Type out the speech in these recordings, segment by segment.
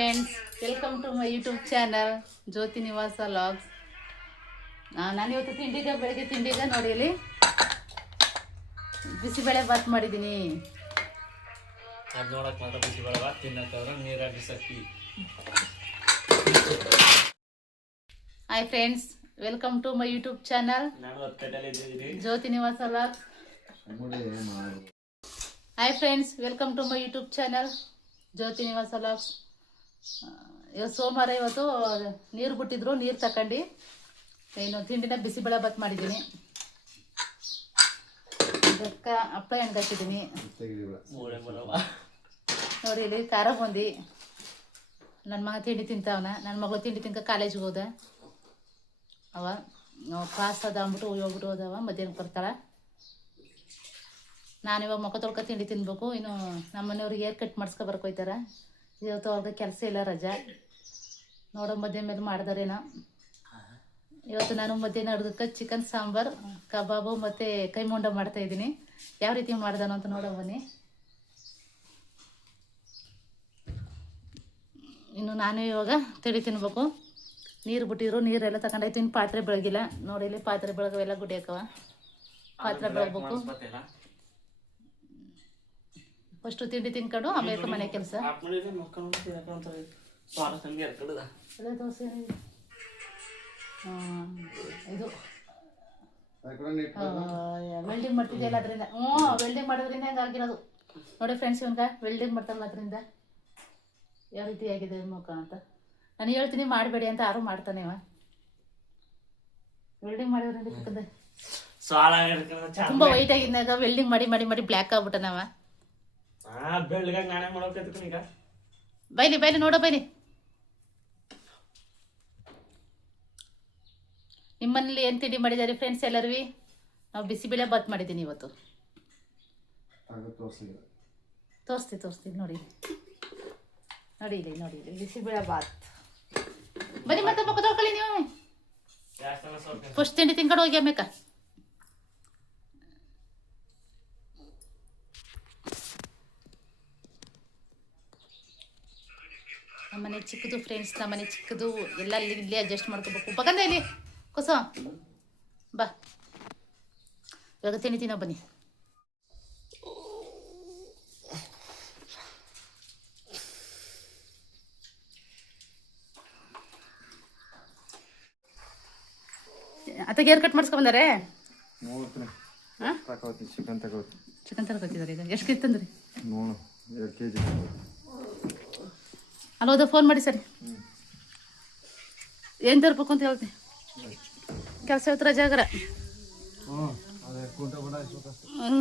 Friends, welcome to my YouTube channel Jyoti Nivasa logs. ನಾನು ಇವತ್ತು ಬೆಳಗ್ಗೆ ತಿಂಡಿಗೆ ನೋಡಿ ಇಲ್ಲಿ ಬಿಸಿಬೇಳೆ ಬಾತ್ ಮಾಡಿದ್ದೀನಿ. Hi friends, welcome to my YouTube channel Jyoti Nivasa logs. Hi friends, welcome to my YouTube channel Jyoti Nivasa logs. ಇವತ್ತು ಸೋಮವಾರ, ಇವತ್ತು ನೀರು ಬಿಟ್ಟಿದ್ರು, ನೀರು ತಗೊಂಡು ಏನು ತಿಂಡಿನ ಬಿಸಿಬೇಳೆ ಬಾತ್ ಮಾಡಿದ್ದೀನಿ. ಅದಕ್ಕೆ ಹಪ್ಪಳ ಎಣ್ಗಾಕಿದ್ದೀನಿ ನೋಡಿ. ಇಲ್ಲಿ ಖಾರ ಬಂದು ನನ್ನ ಮಗ ತಿಂಡಿ ತಿಂತಾವನ. ನನ್ನ ಮಗಳು ತಿಂಡಿ ತಿನ್ಕ ಕಾಲೇಜಿಗೆ ಹೋದ. ಅವ ಪಾಸ್ ಅದ ಅಂದ್ಬಿಟ್ಟು ಹೋಗ್ಬಿಟ್ಟು ಹೋದವ. ಮಧ್ಯಾಹ್ನ ಬರ್ತಾಳೆ. ನಾನು ಇವಾಗ ಮುಖ ತೊಳ್ಕ ತಿಂಡಿ ತಿನ್ಬೇಕು. ಇನ್ನು ನಮ್ಮ ಮನೆಯವ್ರಿಗೆ ಏರ್ ಕಟ್ ಮಾಡಿಸ್ಕೊ ಬರ್ಕೊಯ್ತಾರೆ. ಇವತ್ತು ಅವ್ರಿಗೆ ಕೆಲಸ ಇಲ್ಲ, ರಜಾ. ನೋಡೋ ಮಧ್ಯಾಹ್ನ ಮೇಲೆ ಮಾಡ್ದಾರೇನೋ. ಇವತ್ತು ನಾನು ಮಧ್ಯಾಹ್ನ ಅಡ್ಗಕ್ಕೆ ಚಿಕನ್ ಸಾಂಬಾರು, ಕಬಾಬು ಮತ್ತು ಕೈಮುಂಡ ಮಾಡ್ತಾಯಿದ್ದೀನಿ. ಯಾವ ರೀತಿ ಮಾಡ್ದಾನೋ ಅಂತ ನೋಡೋ ಬನ್ನಿ. ಇನ್ನು ನಾನು ಇವಾಗ ತಿಂಡಿ ತಿನ್ಬೇಕು. ನೀರು ಬಿಟ್ಟಿದ್ರು, ನೀರೆಲ್ಲ ತಗೊಂಡಾಯ್ತು. ಇನ್ನು ಪಾತ್ರೆ ಬೆಳಗಿಲ್ಲ ನೋಡಿ. ಇಲ್ಲಿ ಪಾತ್ರೆ ಬೆಳಗವೆಲ್ಲ ಗುಡಿಯಾಕವ. ಪಾತ್ರೆ ಬೆಳಗ್ಬೇಕು. ಫಸ್ಟು ತಿಂಡಿ ತಿನ್ಕೊಂಡು ಆಮೇಲೆ ಮನೆ ಕೆಲಸ. ದೋಸೆ ಇದು ವೆಲ್ಡಿಂಗ್ ಮಾಡ್ತಿದ್ಯಲ್ಲ ಅದರಿಂದ. ವೆಲ್ಡಿಂಗ್ ಮಾಡೋದ್ರಿಂದ ಹೆಂಗೆ ಆಗಿರೋದು ನೋಡಿ ಫ್ರೆಂಡ್ಸ್. ಇವಾಗ ವೆಲ್ಡಿಂಗ್ ಮಾಡ್ತಾರಲ್ಲ ಅದರಿಂದ ಯಾವ ರೀತಿ ಆಗಿದೆ ಮುಖ ಅಂತ ನಾನು ಹೇಳ್ತೀನಿ. ಮಾಡಬೇಡಿ ಅಂತ ಯಾರು ಮಾಡ್ತಾನೆ. ವೆಲ್ಡಿಂಗ್ ಮಾಡೋದ್ರಿಂದ ತುಂಬ ವೈಟ್ ಆಗಿದ್ದಾಗ ವೆಲ್ಡಿಂಗ್ ಮಾಡಿ ಮಾಡಿ ಮಾಡಿ ಬ್ಲ್ಯಾಕ್ ಆಗ್ಬಿಟ್ಟನವ. ಬೈಲಿ ಬೈಲಿ ನೋಡೋ ಬೈಲಿ. ನಿಮ್ಮನೇಲಿ ಏನು ತಿಂಡಿ ಮಾಡಿದ್ದಾರೆ ಫ್ರೆಂಡ್ಸ್ ಎಲ್ಲರೂ? ನಾವು ಬಿಸಿಬೇಳೆ ಬಾತ್ ಮಾಡಿದ್ದೀನಿ ಇವತ್ತು. ತೋರಿಸ್ತೀನಿ ನೋಡಿ. ನೋಡಿ ಇಲ್ಲಿ, ನೋಡಿ ಇಲ್ಲಿ ಬಿಸಿಬೇಳೆ ಬಾತ್. ಬನ್ನಿ ಮತ್ತೆ ಮುಖ ತೊಳ್ಕೊಳ್ಳಿ ನೀವು. ಫಸ್ಟ್ ತಿಂಡಿ ತಿನ್ಕೊಂಡು ಹೋಗಿ ಆಮೇಕ. ನಮ್ಮನೆ ಚಿಕ್ಕದು ಫ್ರೆಂಡ್ಸ್, ನಮ್ಮನೆ ಚಿಕ್ಕದು. ಎಲ್ಲ ಇಲ್ಲಿ ಅಡ್ಜಸ್ಟ್ ಮಾಡ್ಕೋಬೇಕು. ಬಗಂದ ಇಲ್ಲಿ ಕೊಸ ಬಾ. ಇವಾಗ ತಿಂಡಿ ತಿನ್ನೋ ಬನ್ನಿ. ಅತ್ತಗೆ ಏರ್ ಕಟ್ ಮಾಡಿಸ್ಕೊಂಬಂದಾರೆ. ಚಿಕನ್ ತಗೋತಿದ್ದಾರೆ. ಈಗ ಎಷ್ಟು ಕೆಜಿ ತಂದ್ರಿ? 2 kg. ಅಲ್ಲೋದ ಫೋನ್ ಮಾಡಿ ಸರಿ. ಏನು ತರ್ಬೇಕು ಅಂತ ಹೇಳ್ತೀನಿ. ಕೆಲಸ ಇವತ್ತು ರಜಾಗರ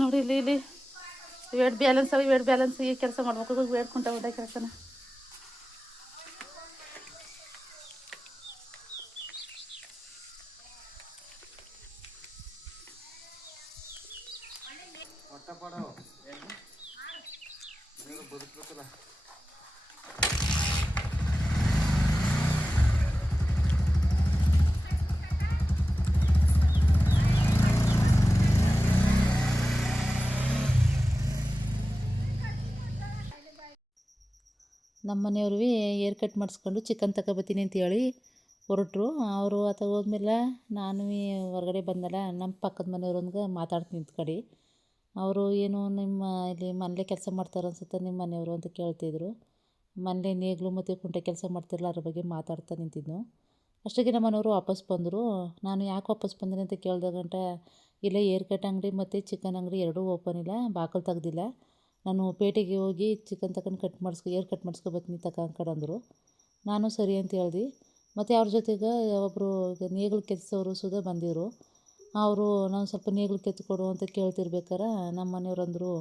ನೋಡಿ. ಇಲ್ಲಿ ವೇಟ್ ಬ್ಯಾಲೆನ್ಸ್ ಅವ. ವೇಟ್ ಬ್ಯಾಲೆನ್ಸ್ ಈ ಕೆಲಸ ಮಾಡ್ಬೇಕು. ವೇಟ್ ಕುಂಟ ಬಿಡ ಕೆಲಸನ. ನಮ್ಮ ಮನೆಯವ್ರು ಏರ್ ಕಟ್ ಮಾಡಿಸ್ಕೊಂಡು ಚಿಕನ್ ತಗೊಬತ್ತೀನಿ ಅಂತ ಹೇಳಿ ಹೊರಟ್ರು. ಅವರು ಆತ ಹೋದ್ಮೇಲೆ ನಾನು ಹೊರಗಡೆ ಬಂದಲ್ಲ. ನಮ್ಮ ಪಕ್ಕದ ಮನೆಯವ್ರೊಂದಿಗೆ ಮಾತಾಡ್ತೀನಿ ನಿಂತ್ಕಡಿ. ಅವರು ಏನು ನಿಮ್ಮ ಇಲ್ಲಿ ಮನೇಲೆ ಕೆಲಸ ಮಾಡ್ತಾರೆ ಅನ್ಸುತ್ತೆ ನಿಮ್ಮ ಮನೆಯವರು ಅಂತ ಕೇಳ್ತಿದ್ರು. ಮನೇಲೆ ನೇಗ್ಲು ಮತ್ತು ಕುಂಟೆ ಕೆಲಸ ಮಾಡ್ತಿರಲ್ಲ, ಅದ್ರ ಬಗ್ಗೆ ಮಾತಾಡ್ತಾ ನಿಂತಿದ್ನು. ಅಷ್ಟಕ್ಕೆ ನಮ್ಮ ಮನೆಯವರು ವಾಪಸ್ ಬಂದರು. ನಾನು ಯಾಕೆ ವಾಪಸ್ ಬಂದಿನಿ ಅಂತ ಕೇಳಿದಾಗಂಟ, ಇಲ್ಲ ಏರ್ ಕಟ್ ಅಂಗಡಿ ಮತ್ತು ಚಿಕನ್ ಅಂಗಡಿ ಎರಡೂ ಓಪನ್ ಇಲ್ಲ, ಬಾಗಿಲು ತೆಗ್ದಿಲ್ಲ. ನಾನು ಪೇಟೆಗೆ ಹೋಗಿ ಚಿಕನ್ ತಗೊಂಡು ಏರ್ ಕಟ್ ಮಾಡಿಸ್ಕೊಬತ್ತೀನಿ ತಗೊಂಡ್ಕಂದ್ರು. ನಾನು ಸರಿ ಅಂತ ಹೇಳ್ದೆ. ಮತ್ತು ಅವ್ರ ಜೊತೆಗೆ ಒಬ್ಬರು ನೇಗಿಲು ಕೆತ್ತಿಸೋರು ಸುಧಾ ಬಂದಿದ್ರು. ಅವರು ನಾನು ಸ್ವಲ್ಪ ನೇಗಿಲು ಕೆತ್ತಿಕೊಡು ಅಂತ ಕೇಳ್ತಿರ್ಬೇಕಾರೆ ನಮ್ಮ ಮನೆಯವ್ರು ಅಂದರು,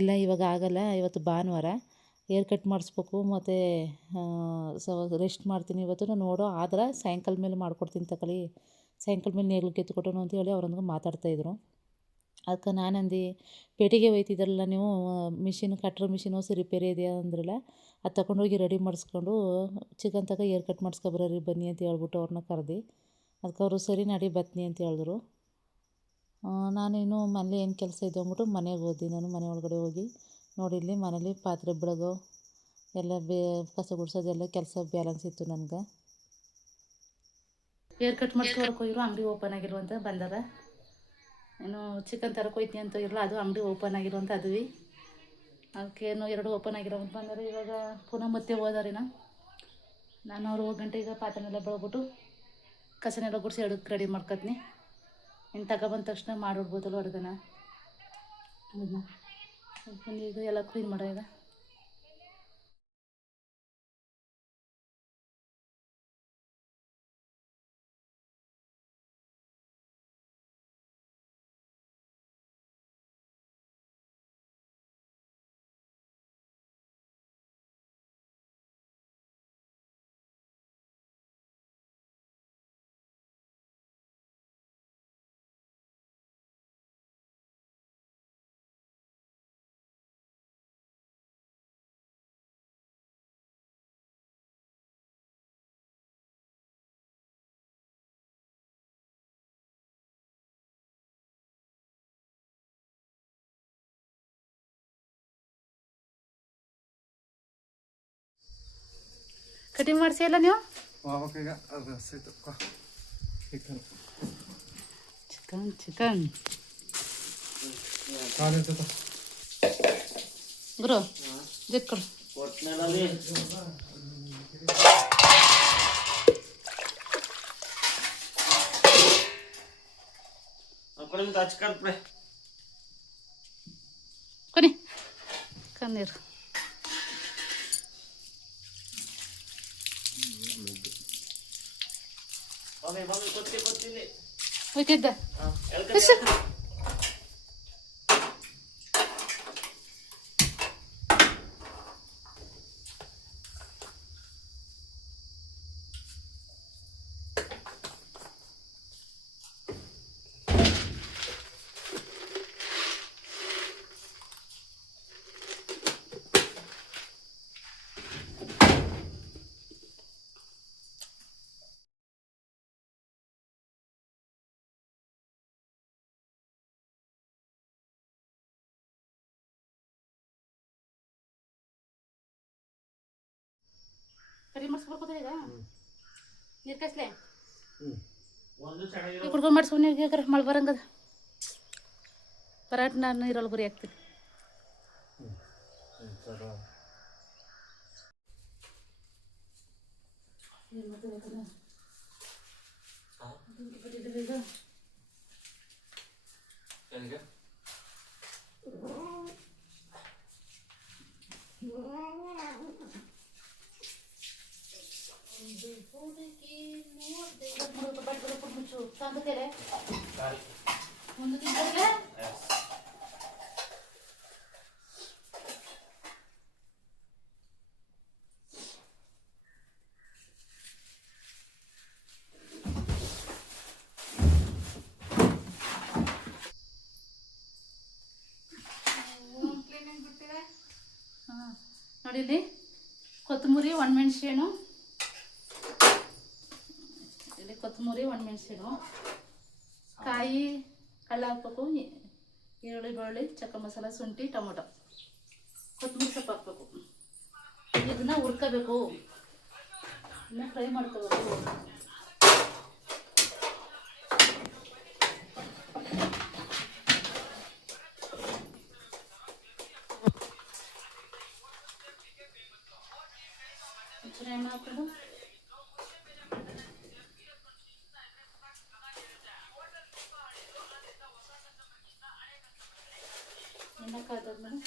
ಇಲ್ಲ ಇವಾಗ ಆಗಲ್ಲ, ಇವತ್ತು ಭಾನುವಾರ ಏರ್ ಕಟ್ ಮಾಡಿಸ್ಬೇಕು ಮತ್ತು ರೆಸ್ಟ್ ಮಾಡ್ತೀನಿ ಇವತ್ತು. ನಾನು ನೋಡೋ ಆದ್ರೆ ಸಾಯಂಕಾಲ ಮೇಲೆ ಮಾಡ್ಕೊಡ್ತೀನಿ ತಗೊಳ್ಳಿ, ಸಾಯಂಕಾಲ ಮೇಲೆ ನೇಗಿಲು ಕೆತ್ತಿಕೊಟ್ಟನು ಅಂತ ಹೇಳಿ ಅವ್ರೊಂದಿಗೆ ಮಾತಾಡ್ತಾಯಿದ್ರು. ಅದಕ್ಕೆ ನಾನು ಅಂದು, ಪೇಟೆಗೆ ಒಯ್ತಿದ್ರಲ್ಲ ನೀವು, ಮಿಷಿನ್ ಕಟ್ರ್ ಮಿಷಿನ್ ಹೊಸ ರಿಪೇರಿ ಇದೆಯಾ ಅಂದ್ರಲ್ಲ, ಅದು ತಗೊಂಡೋಗಿ ರೆಡಿ ಮಾಡಿಸ್ಕೊಂಡು ಚಿಕನ್ ಏರ್ ಕಟ್ ಮಾಡಿಸ್ಕೊಬರ್ರಿ ಬನ್ನಿ ಅಂತ ಹೇಳ್ಬಿಟ್ಟು ಅವ್ರನ್ನ ಕರೆದು. ಅದಕ್ಕೆ ಅವರು ಸರಿ ನಡಿ ಬತ್ತೀನಿ ಅಂತ ಹೇಳಿದ್ರು. ನಾನಿನ್ನು ಮನೇಲಿ ಏನು ಕೆಲಸ ಇದೆ ಅಂದ್ಬಿಟ್ಟು ಮನೆಗೆ ಹೋದೆ. ನಾನು ಮನೆ ಒಳಗಡೆ ಹೋಗಿ ನೋಡಿ, ಇಲ್ಲಿ ಮನೇಲಿ ಪಾತ್ರೆ ಬೆಳಗೋ ಎಲ್ಲ ಕಸ ಗುಡ್ಸೋದೆಲ್ಲ ಕೆಲಸ ಬ್ಯಾಲೆನ್ಸ್ ಇತ್ತು ನನಗೆ. ಹೇರ್ ಕಟ್ ಮಾಡಿಸ್ಕೊಳಕ್ಕೆ ಹೋಗಿರೋ ಅಂಗಡಿ ಓಪನ್ ಆಗಿರೋ ಅಂತ ಬಂದಾರ. ಏನು ಚಿಕನ್ ತರಕ್ಕೆ ಹೋಯ್ತೀನಿ ಅಂತ ಇರಲ್ಲ, ಅದು ಅಂಗಡಿ ಓಪನ್ ಆಗಿರೋ ಅಂತ ಅದುವಿ ಅದಕ್ಕೇನು 2 ಓಪನ್ ಆಗಿರೋ ಅಂತ ಬಂದರೆ. ಇವಾಗ ಪುನಃ ಮತ್ತೆ ಹೋದಾರಿನ ನಾನು ಅವ್ರು 1 ಗಂಟೆ ಈಗ ಪಾತ್ರೆನೆಲ್ಲ ಬೆಳಗ್ಬಿಟ್ಟು ಕಸನೆಲ್ಲ ಗುಡಿಸಿ ಅಡುಗೆ ರೆಡಿ ಮಾಡ್ಕೊತೀನಿ. ಇನ್ನು ತಗೊಬಂದ ತಕ್ಷಣ ಮಾಡಿಡ್ಬೋದಲ್ಲ ಅಡುಗೆನ. ಅದನ್ನ ಈಗ ಎಲ್ಲ ಕ್ಲೀನ್ ಮಾಡೋ ಈಗ. ಕಟಿಂಗ್ ಮಾಡಿಸಿ ಎಲ್ಲ ನೀವು? ಚಿಕನ್ ಚಿಕನ್ ಗುರು ಜಿಟ್ಕೊಡು. ಕೊನಿ ಕಣ್ಣೀರು ಹೋಯ್ತಿದ್ದ. ಕರಿ ಮಾಡಿಸ್ಬೇಕು ಈಗ ನೀರು ಕಾಯಿಸ್ಲೆ ಕುಡ್ಕೊಂಡು ಮಾಡಿಸ್ಕೊ. ನೀವು ಮಳೆ ಬರಂಗದ ಪರಾಟ್ ನಾನು ನೀರಲ್ಲಿ ಗುರಿ ಹಾಕ್ತೀನಿ. ನೋಡಿ ಇಲ್ಲಿ ಕೊತ್ತಂಬರಿ ಒಣಮೆಣ್ಸಿನು, ಇಲ್ಲಿ ಕೊತ್ತಂಬರಿ ಒಣಮೆಣ್ಸಿನು, ಕಾಯಿ ಕಳ್ಳ ಹಾಕ್ಬೇಕು, ಈರುಳ್ಳಿ ಬೆಳ್ಳುಳ್ಳಿ ಚಕ್ಕ ಮಸಾಲ ಶುಂಠಿ ಟೊಮೊಟೊ ಕೊತ್ತಂಬರಿ ಸೊಪ್ಪು ಹಾಕ್ಬೇಕು. ಇದನ್ನ ಹುರ್ಕೋಬೇಕು, ಇದನ್ನ ಫ್ರೈ ಮಾಡ್ಕೋಬೇಕು. ಎಣ್ಣೆ ಹಾಕೊಂಡು ಎಣ್ಣೆ ಕಾದಾದ್ಮೇಲೆ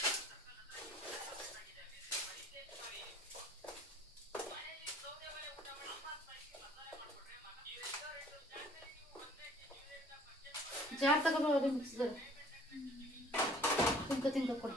ಜಾರ್ ತಗೋಬೋದು ಮಿಕ್ಸಿದಲ್ಲಿ ತಿಂಕ ಕೊಡಿ.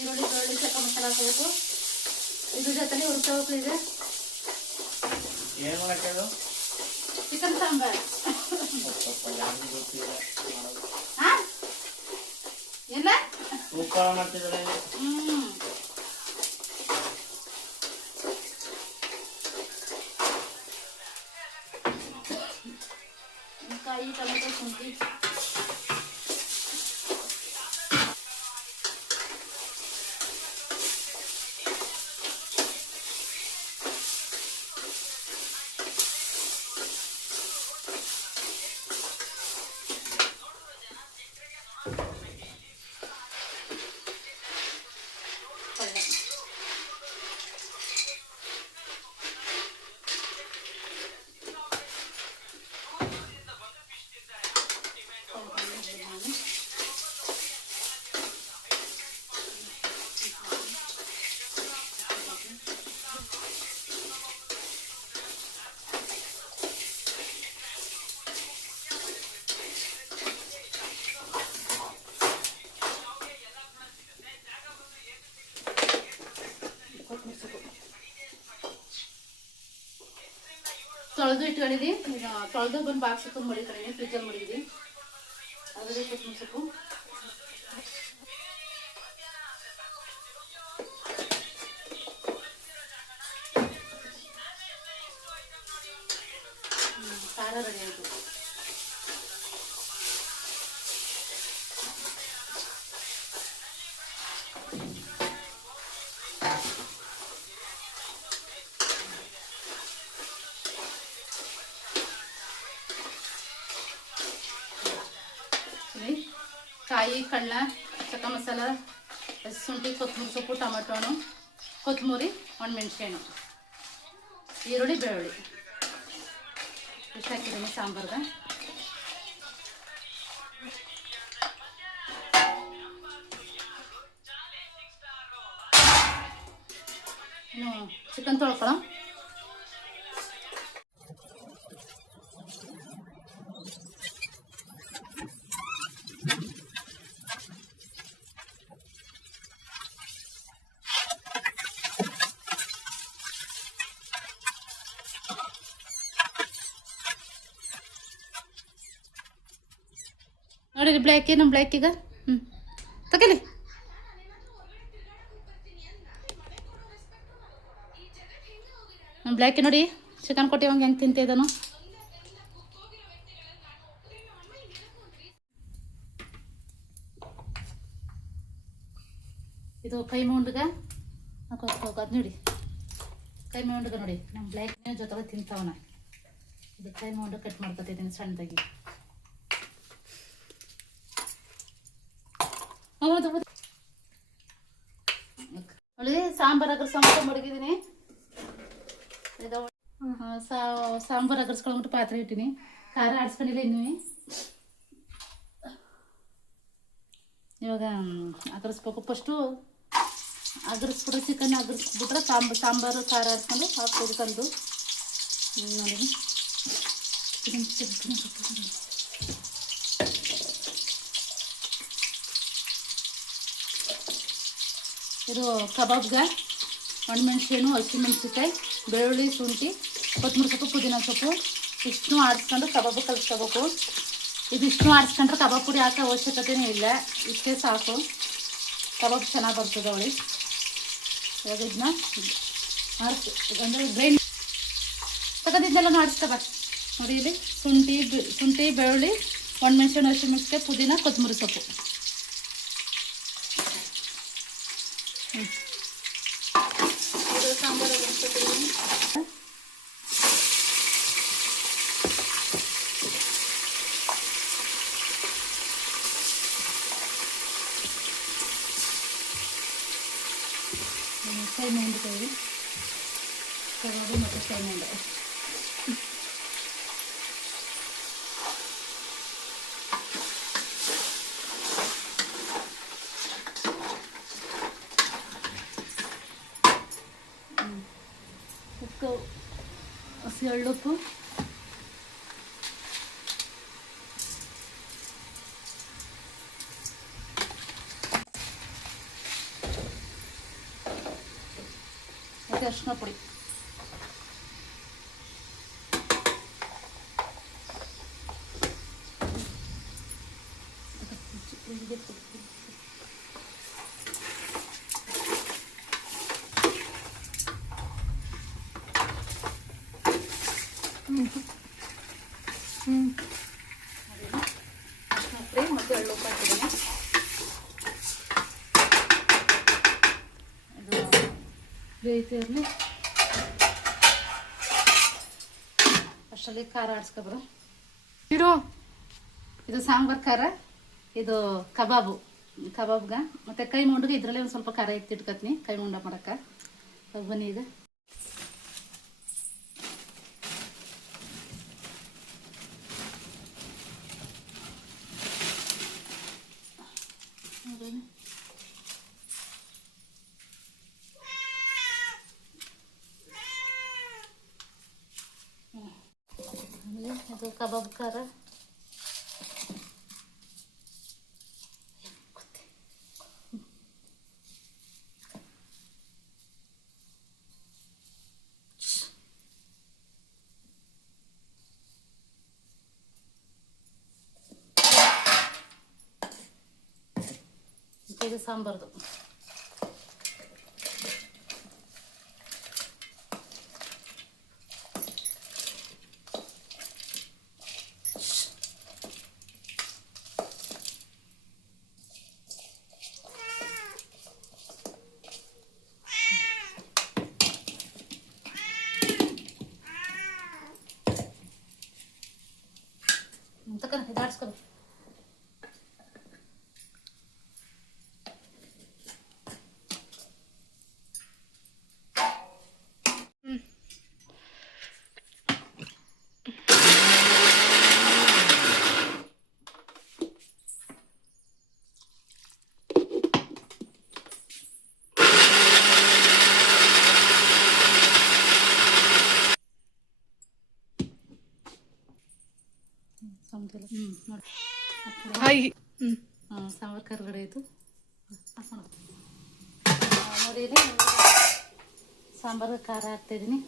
ಈರುಳ್ಳಿ ಬೆಳ್ಳುಳ್ಳಿ ಚಕ್ಕ ಮಸಾಲ ಹಾಕಬೇಕು. ಇದ್ರ ಜೊತೆಲಿ ಹುರ್ಕೋಬೇಕಿದೆ. ಏನು ಮಾಡಕ್ಕೆ ಚಿಕನ್ ಸಾಂಬಾರ್. ಎಲ್ಲ ತೂಕ ಮಾಡ್ತಿದ್ರೆ ಕಾಯಿ ಟೊಮೆಟೊ ಶುಂಠಿ ತೊಳೆದು ಇಟ್ಕೊಂಡಿದ್ದಿ. ತೊಳೆದು ಬಂದು ಬಾಕ್ಸ್ ಹಾಕೊಂಡು ಮಡಿಕೊಂಡಿದ್ದೀನಿ. ಫ್ರಿಜ್ಜಲ್ಲಿ ಮಡಿದ್ದೀನಿ. ಅದರಲ್ಲಿ ಕೊತ್ತಂಬರಿ ಸೊಪ್ಪು, ಖಾರ ರೆಡಿ ಆಯಿತು. ಕಾಯಿ ಕಳ್ಳ ಚಕ್ಕ ಮಸಾಲ ಶುಂಠಿ ಕೊತ್ತಂಬರಿ ಸೊಪ್ಪು ಟೊಮೆಟೊ ಹಣ್ಣು ಕೊತ್ತಂಬರಿ ಒಣಮೆಣ್ಸಿನ ಈರುಳ್ಳಿ ಬೆಳ್ಳುಳ್ಳಿ ಇಷ್ಟು ಹಾಕಿದ್ದೀನಿ ಸಾಂಬಾರ್ಗೆ. ಇನ್ನು ಚಿಕನ್ ತೊಳ್ಕೊಳ್ಳೋ. ನೋಡಿ ಬ್ಲ್ಯಾಕಿ ನಮ್ಮ ಬ್ಲ್ಯಾಕೀಗ ತಗೊಳ್ಳಿ. ನಮ್ಮ ಬ್ಲ್ಯಾಕಿ ನೋಡಿ ಚಿಕನ್ ಕೊಟ್ಟಿವಂಗೆ ಹೆಂಗೆ ತಿಂತ ಇದ್ದಾನು. ಇದು ಕೈ ಮೌಂಡ್ಗೆ ಅದು ನೋಡಿ ಕೈ ಮೌಂಡ್ಗೆ ನೋಡಿ ನಮ್ಮ ಬ್ಲ್ಯಾಕ್ ಜೊತೆಗೆ ತಿಂತಾವನ. ಇದು ಕೈ ಮೌಂಡ್ ಕಟ್ ಮಾಡ್ಕೊತಿದ್ದೀನಿ ಸಣ್ಣದಾಗಿ. ನೋಡಿ ಸಾಂಬಾರು ಅಗರ್ಸ್ಕೊಂಬಿಟ್ಟು ಮಡಗಿದ್ದೀನಿ. ಸಾಂಬಾರು ಅಗರ್ಸ್ಕೊಂಡ್ಬಿಟ್ಟು ಪಾತ್ರೆ ಇಟ್ಟಿನಿ. ಖಾರ ಆಡಿಸ್ಕೊಂಡಿಲ್ಲ ಇನ್ನೂ. ಇವಾಗ ಅಗರ್ಸ್ಬೇಕು. ಫಸ್ಟು ಅಗರ್ಸ್ಬಿಟ್ರೆ ಚಿಕನ್ ಅಗರ್ಸ್ಬಿಟ್ರೆ ಸಾಂಬಾರು ಖಾರ ಆಡಿಸ್ಕೊಂಡು ಹಾಕ್ಕೊಡ್ಕೊಂಡು ನೋಡಿ. ಇದು ಕಬಾಬ್ಗೆ ಒಣಮೆಣ್ಸಿನು ಹಸಿಮೆಣ್ಸಿಕಾಯಿ ಬೆಳ್ಳುಳ್ಳಿ ಶುಂಠಿ ಕೊತ್ತಂಬರಿ ಸೊಪ್ಪು ಪುದೀನ ಸೊಪ್ಪು ಇಷ್ಟು ಆಡಿಸ್ಕೊಂಡು ಕಬಾಬ್ ಕಲಿಸ್ಕೋಬೇಕು. ಇದಿಷ್ಟು ಆಡಿಸ್ಕೊಂಡ್ರೆ ಕಬಾಬ್ ಪುಡಿ ಹಾಕೋ ಅವಶ್ಯಕತೆಯೇ ಇಲ್ಲ. ಇಷ್ಟೇ ಸಾಕು, ಕಬಾಬ್ ಚೆನ್ನಾಗಿ ಬರ್ತದೆ ಅವಳಿ. ಇವಾಗ ಇದನ್ನ ಅಂದರೆ ಗ್ರೈಂಡ್ ತಗೋದಿದ್ದೆಲ್ಲ ಆಡಿಸ್ಕೊಬ. ನೋಡಿ ಇಲ್ಲಿ ಶುಂಠಿ ಬೆಳ್ಳುಳ್ಳಿ ಒಣಮೆಣ್ಸಿನ ಹಸಿಮೆಣ್ಸಿಕಾಯಿ ಪುದೀನ ಕೊತ್ತಂಬರಿ ಸೊಪ್ಪು. ಇದು ಸಾಂಬಾರು ಕೈ ಮೆಂಡು ಕಬಾಬು ಮತ್ತು ಕೈ ಮೆಂಡು. ಉಪ್ಪು ಹಸಿ ಎಳ್ಳುಪ್ಪು ಮತ್ತು ಅರಿಶಿನ ಪುಡಿ. ಅರಿಶಿನ ಪುಡಿ ಮತ್ತು ಎಳ್ಳು ಹಾಕಿದ್ದೀನಿ. ಇದು ಬೇಯ್ತಿರಲಿ. ಅಷ್ಟರಲ್ಲಿ ಖಾರ ಆಡಿಸ್ಕೊಬರು. ಇದು ಸಾಂಬಾರು ಖಾರ, ಇದು ಕಬಾಬ್ಗೆ ಮತ್ತು ಕೈ ಮುಂಡಿಗೆ ಇದರಲ್ಲೇ ಒಂದು ಸ್ವಲ್ಪ ಖಾರ ಎತ್ತಿಟ್ಕೊತೀನಿ ಕೈ ಮುಂಡ ಮಾಡೋಕ್ಕೆ. ಬನ್ನಿ ಈಗ ಇದು ಕಬಾಬ್ ಖಾರ. ಇದು ಸಾಂಬಾರ್ದು. ಇದಾಡ್ಸ್ಕೊ. ಸಾಂಬಾರು ಕರ್ಗಡೆ ಇದು ನೋಡಿ. ಸಾಂಬಾರು ಖಾರ ಹಾಕ್ತಾಯಿದ್ದೀನಿ.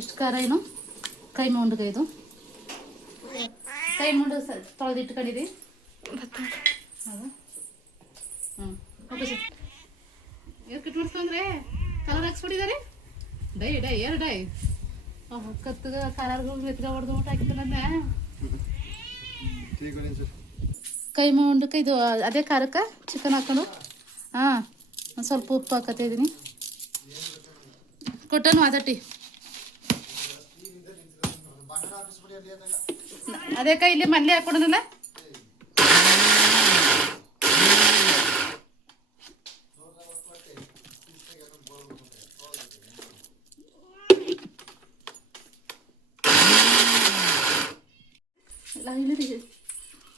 ಇಷ್ಟು ಖಾರ ಏನು ಕೈ ಮುಂಡಿಗೆ ಇದು ಕೈ ಮುಂಡು ತೊಳೆದಿಟ್ಕೊಂಡಿರಿ. ಹೌದಾ? Okay sir. ಯಾಕೆ ನೋಡ್ತಂದ್ರೆ ಕಲರ್ ಹಾಕ್ಸ್ಬಿಟ್ಟಿದ್ದಾರೆ. ಡೈ ಎರಡು ಡೈ ಕತ್ತಗ ಖಾರಾರ್ಗಳು ಮೆತ್ಗ ಹೊಡೆದು ಊಟ ಹಾಕಿದ್ದಾನೆ. ಕೈ ಮುಂಡಕ್ಕೆ ಇದು ಅದೇ ಖಾರಕ್ಕೆ ಚಿಕನ್ ಹಾಕೊಂಡು ಒಂದು ಸ್ವಲ್ಪ ಉಪ್ಪು ಹಾಕತ್ತಿದ್ದೀನಿ. ಕೊಟ್ಟನು ಅದಟ್ಟಿ ಅದೇ ಕೈ ಇಲ್ಲಿ ಮಲ್ಲೆ ಹಾಕೊಡೋಣಲ್ಲ.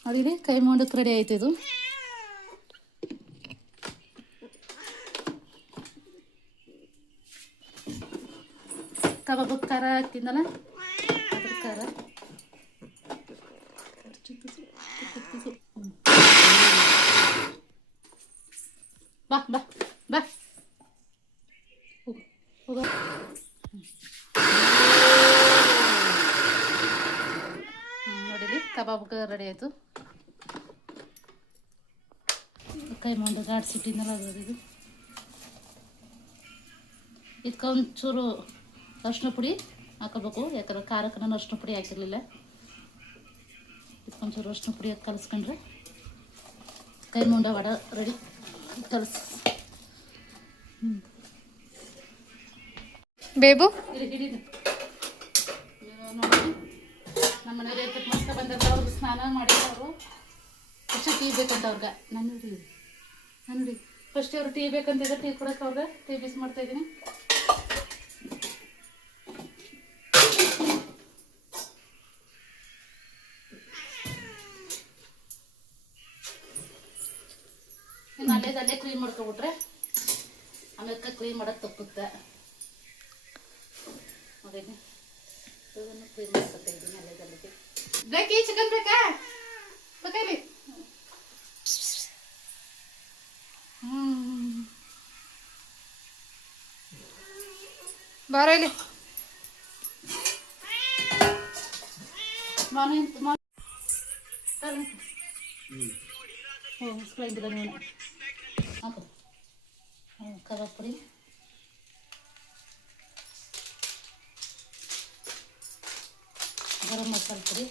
ಅದಿಲ್ಲಿ ಕೈ ಮುಂಡಕ್ಕೆ ರೆಡಿ ಆಯ್ತು. ಇದು ಕಬಾಬ್ ಖಾರ ಹಾಕ್ತಿದ್ದಲ್ಲ ಅದ್ರ ಖಾರ. ಬಾ ಬಾ ಬಾ ಹೋಗ. ನೋಡಿಲಿ ಕಬಾಬ್ಗೆ ರೆಡಿ ಆಯಿತು. ಕೈ ಮುಂದೆ ಗಾಡ್ಸಿಟ್ಟಿದ್ದಲ್ಲ ಅದು ಇದಕ್ಕೆ ಒಂಚೂರು ಅರಿಶಿನ ಪುಡಿ ಹಾಕೋಬೇಕು. ಯಾಕಂದ್ರೆ ಖಾರಕ್ಕೆ ನಾನು ಅರಿಶಿನ ಪುಡಿ ಹಾಕಿರಲಿಲ್ಲ. ಇದಕ್ಕೊಂಚೂರು ಅರಿಶಿನ ಪುಡಿ ಹಾಕಿ ಕಲಿಸ್ಕೊಂಡ್ರೆ ಕೈ ಮುಂಡ ವಡೆ ರೆಡಿ. ಕಲಸಿ ಬೇಬು ಹಿಡಿ ನೋಡಿ. ನಮ್ಮ ಮನೆಯವ್ರು ಏರ್ಕಟ್ ಮಾಡ್ಸ್ಕೊ ಬಂದಾಗ ಅವ್ರು ಸ್ನಾನ ಮಾಡಿದ್ರು. ಫಸ್ಟ್ ಟೀ ಬೇಕಂತ ಅವ್ರಿಗೆ. ನಾನು ಫಸ್ಟ್ ಅವ್ರು ಟೀ ಬೇಕಂತಿದ್ರೆ ಟೀ ಕೊಡೋಕೆ ಅವ್ರಿಗೆ ಟೀ ಬಿಸಿ ಮಾಡ್ತಾಯಿದ್ದೀನಿ. ಇನ್ನು ಅಲ್ಲೇ ಕ್ಲೀನ್ ಮಾಡ್ಕೊಬಿಟ್ರೆ ಆಮೇಲೆ ಕ್ಲೀನ್ ಮಾಡೋದು ತಪ್ಪುತ್ತೆ. ಅದೇ ಬೇಕಿ ಚಿಕನ್ ಬೇಕಾ ಬೇಕಲ್ಲಿ ಬಾರ ಇಲ್ಲಿ ಕಬಾಬ್ ಪುಡಿ ಗರಂ ಮಸಾಲೆ ಪುಡಿ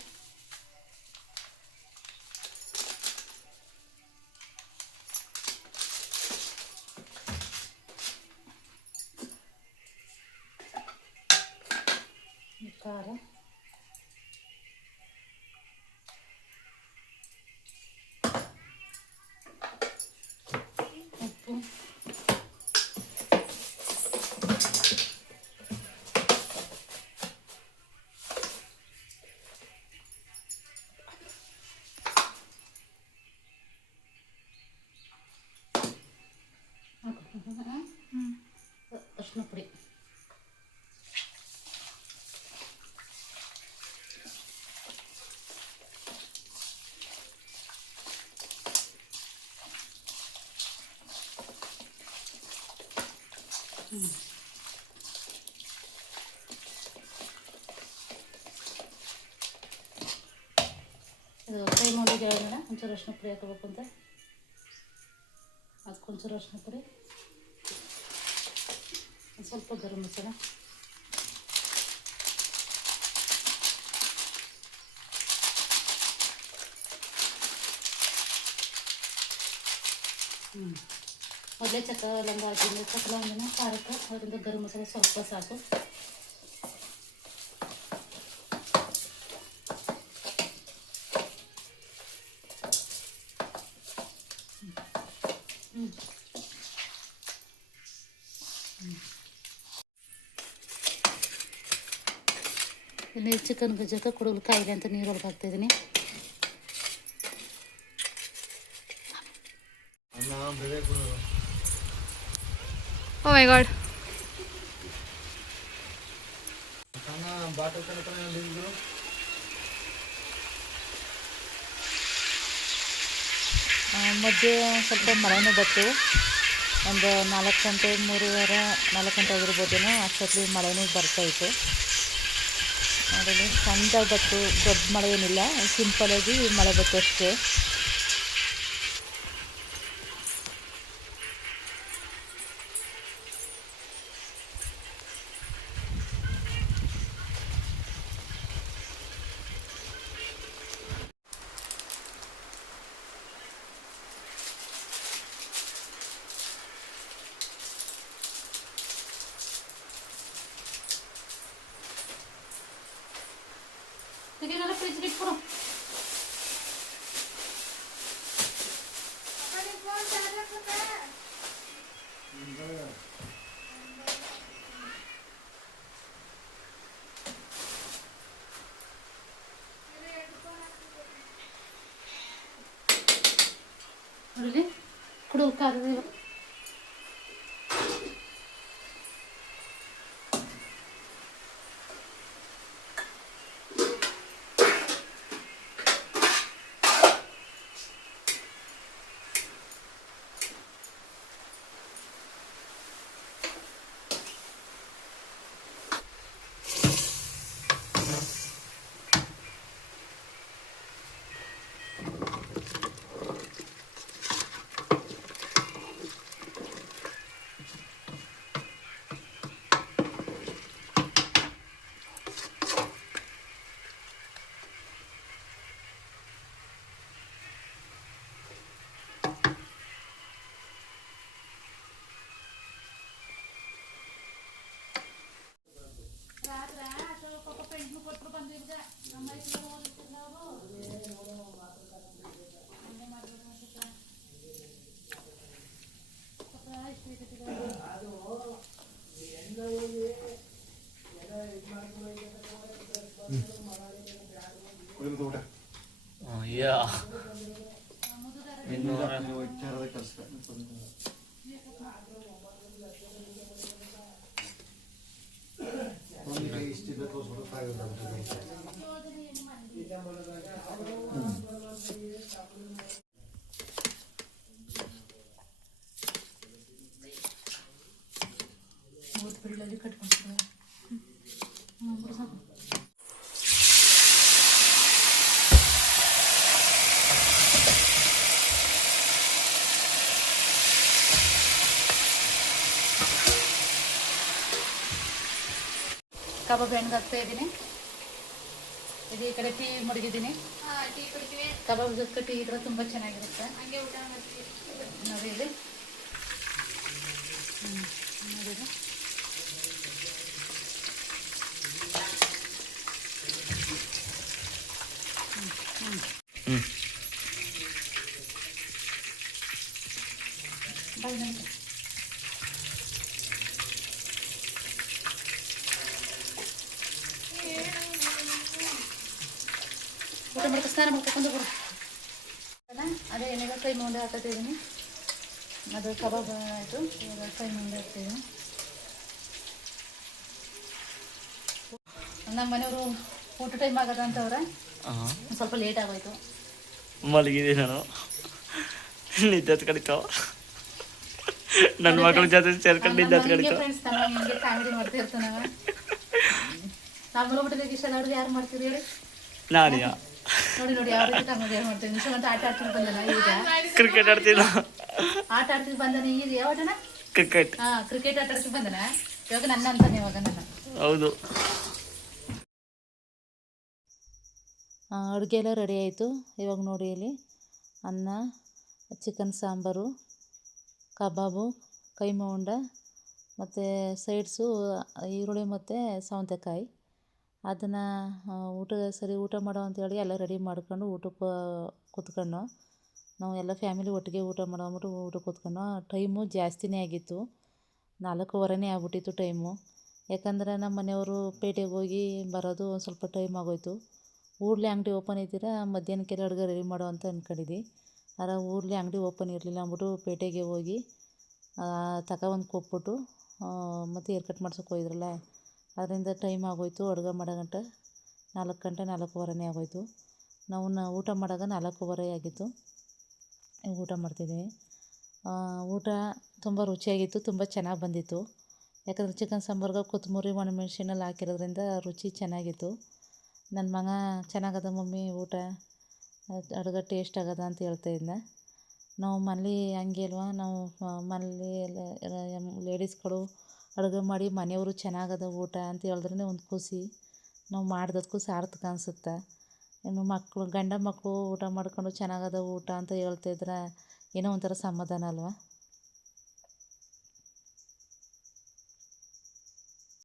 ಖಾರ ಉಪ್ಪು ಅರಿಶಿನ ಪುಡಿ ಇದು ಫ್ರೈ ಮಾಡಿದ್ದು ಹೇಳಿದ್ನಲ್ಲ ಒಂಚೂರು ಅರಿಶಿನ ಪುಡಿ ಹಾಕೋಬೇಕು ಅಂತ ಅದಕ್ಕೊಂಚೂರು ಅರಿಶಿನ ಪುಡಿ ಒಂದು ಸ್ವಲ್ಪ ಗರಂ ಮಸಾಲ ಮೊದಲೇ ಚಕ್ಕ ಲವಂಗ ಹಾಕಿದ್ರೆ ಚಕ್ಕ ಲವಂಗನ ಖಾರಕ್ಕೆ ಅದರಿಂದ ಗರಂ ಮಸಾಲೆ ಸ್ವಲ್ಪ ಸಾಕು ಇಲ್ಲಿ ಚಿಕನ್ ಗಜ್ಜಕ ಕುಡುಗಲು ಕಾಯಿಲೆ ಅಂತ ನೀರೊಳಗೆ ಹಾಕ್ತಾಯಿದ್ದೀನಿ Oh my god. ಮಧ್ಯೆ ಸ್ವಲ್ಪ ಮಳೆನೂ ಬತ್ತು ಒಂದು 4 ಗಂಟೆ 3:30 4 ಗಂಟೆ ಆಗಿರ್ಬೋದೇನೋ ಅಷ್ಟೊತ್ತಿಗೆ ಮಳೆನೂ ಬರ್ತಾಯಿತ್ತು ನೋಡಲಿ ಸಣ್ಣದಾಗಿ ಬತ್ತು ದೊಡ್ಡ ಮಳೆ ಏನಿಲ್ಲ ಸಿಂಪಲಾಗಿ ಮಳೆ ಬತ್ತು ಅಷ್ಟೇ ಇದನ್ನೆಲ್ಲ ಫ್ರಿಜ್ಗೆ ಇಟ್ಬಿಡು ನೋಡಲಿ ಕುಡುಗು ಖಾರದ ಕಡಿಲಲ್ಲಿ ಕಟ್ಕೊಳ್ತಾರೆ. ಕಬಾಬ್ ಹೆಣ್ಗೆ ಹಾಕ್ತಾ ಇದ್ದೀನಿ. ಇದು ಈ ಕಡೆ ಟೀ ಮಡಗಿದ್ದೀನಿ. ಟೀ ಕುಡಿತೀವಿ. ಕಬಾಬ್ ಜೊತೆ ಟೀ ಇದ್ರೆ ತುಂಬ ಚೆನ್ನಾಗಿರುತ್ತೆ. ಹಂಗೆ ಊಟ ಮಾಡ್ತೀವಿ. ನೋಡಿ ಇಲ್ಲಿ ನೋಡಿರಿ. ಬಾಯ್ ನೋಡಿ. ಊಟ ಮಾಡ್ಕೊ ಸ್ನಾನ ಮಾಡ್ಕೊಂಡು ಬರು. ಅದೇ ಎಣ್ಣೆಗೆ ಫ್ರೈ ಮಾಡಿ ಹಾಕತ್ತಿದ್ದೀನಿ. ಅದು ಕಬಾಬ್ ಆಯಿತು. ಇವಾಗ ಫ್ರೈ ಮಾಡಿ ಹಾಕ್ತಿದ್ದೀನಿ. ನಮ್ಮ ಮನೆಯವರು ಊಟ ಟೈಮ್ ಆಗದ ಅಂತವ್ರೆ. ಒಂದು ಸ್ವಲ್ಪ ಲೇಟ್ ಆಗೋಯ್ತು. ಮಲಗಿದೆ ನಾನು ನಿದ್ದೆ ಕಡಿತಾವ. ನನ್ನ ಮಗಳ ಜೊತೆ ಸೇರ್ಕೊಂಡು ನಿದ್ದೆ ಕಡಿತಾವ. ಫ್ರೆಂಡ್ಸ್ ನಮ್ಮ ಹಿಂಗೆ ಕಾಮಿಡಿ ಮಾಡ್ತಾ ಇರ್ತಾನವ. ನಮ್ಮ ಊಟದಾಗ ಇಷ್ಟ ಅಡುಗೆ ಯಾರು ಮಾಡ್ತೀರಿ ಹೇಳಿ? ನಾನಿಯ ನೋಡಿ ನೋಡಿ ಯಾವ ರೀತಿ ಕಾಮಿಡಿ ಯಾರು ಮಾಡ್ತೀವಿ. ನಿಮಿಷ ಅಂತ ಆಟ ಆಡ್ತೀನಿ ಬಂದನ. ಈಗ ಕ್ರಿಕೆಟ್ ಆಡ್ತಿಲ್ಲ. ಆಟ ಆಡ್ತೀನಿ ಬಂದನ. ಈಗ ಯಾವ ಆಟನ? ಕ್ರಿಕೆಟ್. ಕ್ರಿಕೆಟ್ ಆಟ ಆಡ್ತೀನಿ ಬಂದನ. ಇವಾಗ ನನ್ನ ಅಂತಾನೆ ಇವಾಗ ನನ್ನ. ಹೌದು. ಅಡುಗೆ ಎಲ್ಲ ರೆಡಿ ಆಯಿತು. ಇವಾಗ ನೋಡಿ ಇಲ್ಲಿ ಅನ್ನ, ಚಿಕನ್ ಸಾಂಬಾರು, ಕಬಾಬು, ಕೈಮಾ ಉಂಡ ಮತ್ತು ಸೈಡ್ಸು ಈರುಳ್ಳಿ ಮತ್ತು ಸೌತೆಕಾಯಿ. ಅದನ್ನು ಊಟ ಮಾಡೋ ಅಂತೇಳಿ ಎಲ್ಲ ರೆಡಿ ಮಾಡ್ಕೊಂಡು ಊಟಕ್ಕೆ ಕೂತ್ಕೊಂಡು ನಾವು ಎಲ್ಲ ಫ್ಯಾಮಿಲಿ ಒಟ್ಟಿಗೆ ಊಟ ಮಾಡೋ ಅಂದ್ಬಿಟ್ಟು ಊಟಕ್ಕೆ ಕೂತ್ಕೊಂಡು. ಟೈಮು ಜಾಸ್ತಿನೇ ಆಗಿತ್ತು. 4:15 ಆಗ್ಬಿಟ್ಟಿತ್ತು ಟೈಮು. ಯಾಕಂದರೆ ನಮ್ಮ ಮನೆಯವರು ಪೇಟೆಗೆ ಹೋಗಿ ಬರೋದು ಒಂದು ಸ್ವಲ್ಪ ಟೈಮ್ ಆಗೋಯ್ತು. ಊರ್ಲಿ ಅಂಗಡಿ ಓಪನ್ ಇದ್ದೀರಾ ಮಧ್ಯಾಹ್ನಕ್ಕೆಲ್ಲ ಅಡುಗೆ ರೆಡಿ ಮಾಡೋ ಅಂತ ಅಂದ್ಕೊಂಡಿದ್ದೆ. ಆದರೆ ಊರ್ಲಿ ಅಂಗಡಿ ಓಪನ್ ಇರಲಿಲ್ಲ ಅಂದ್ಬಿಟ್ಟು ಪೇಟೆಗೆ ಹೋಗಿ ತಗೊಬಂದು ಕೊಟ್ಬಿಟ್ಟು ಮತ್ತು ಹೇರ್ ಕಟ್ ಮಾಡ್ಸೋಕೆ ಹೋಗಿದ್ರಲ್ಲ, ಅದರಿಂದ ಟೈಮ್ ಆಗೋಯ್ತು. ಅಡುಗೆ ಮಾಡೋ ಗಂಟ 4 ಗಂಟೆ 4:15 ಆಗೋಯ್ತು. ನಾವು ಊಟ ಮಾಡೋವಾಗ 4:15 ಆಗಿತ್ತು. ಊಟ ಮಾಡ್ತಿದ್ದೀವಿ. ಊಟ ತುಂಬ ರುಚಿಯಾಗಿತ್ತು. ತುಂಬ ಚೆನ್ನಾಗಿ ಬಂದಿತ್ತು. ಯಾಕಂದರೆ ಚಿಕನ್ ಸಾಂಬಾರ್ಗೆ ಕೊತ್ತಂಬರಿ ಒಣಮೆಣ್ಸಿನೆಲ್ಲ ಹಾಕಿರೋದ್ರಿಂದ ರುಚಿ ಚೆನ್ನಾಗಿತ್ತು. ನನ್ನ ಮಗ ಚೆನ್ನಾಗದ ಮಮ್ಮಿ ಊಟ, ಅಡುಗೆ ಟೇಸ್ಟ್ ಆಗದ ಅಂತ ಹೇಳ್ತಾ ಇದ್ದ. ನಾವು ಮನೇಲಿ ಹಂಗೆ ಅಲ್ವಾ, ನಾವು ಮನೇಲಿ ಲೇಡೀಸ್ಗಳು ಅಡುಗೆ ಮಾಡಿ ಮನೆಯವರು ಚೆನ್ನಾಗದ ಊಟ ಅಂತ ಹೇಳಿದ್ರೆ ಒಂದು ಖುಷಿ. ನಾವು ಮಾಡಿದಕ್ಕೂ ಸಾರ್ಥಕ ಅನಿಸುತ್ತೆ. ಇನ್ನು ಗಂಡ ಮಕ್ಕಳು ಊಟ ಮಾಡ್ಕೊಂಡು ಚೆನ್ನಾಗದ ಊಟ ಅಂತ ಹೇಳ್ತಾಯಿದ್ರೆ ಏನೋ ಒಂಥರ ಸಮಾಧಾನ ಅಲ್ವಾ.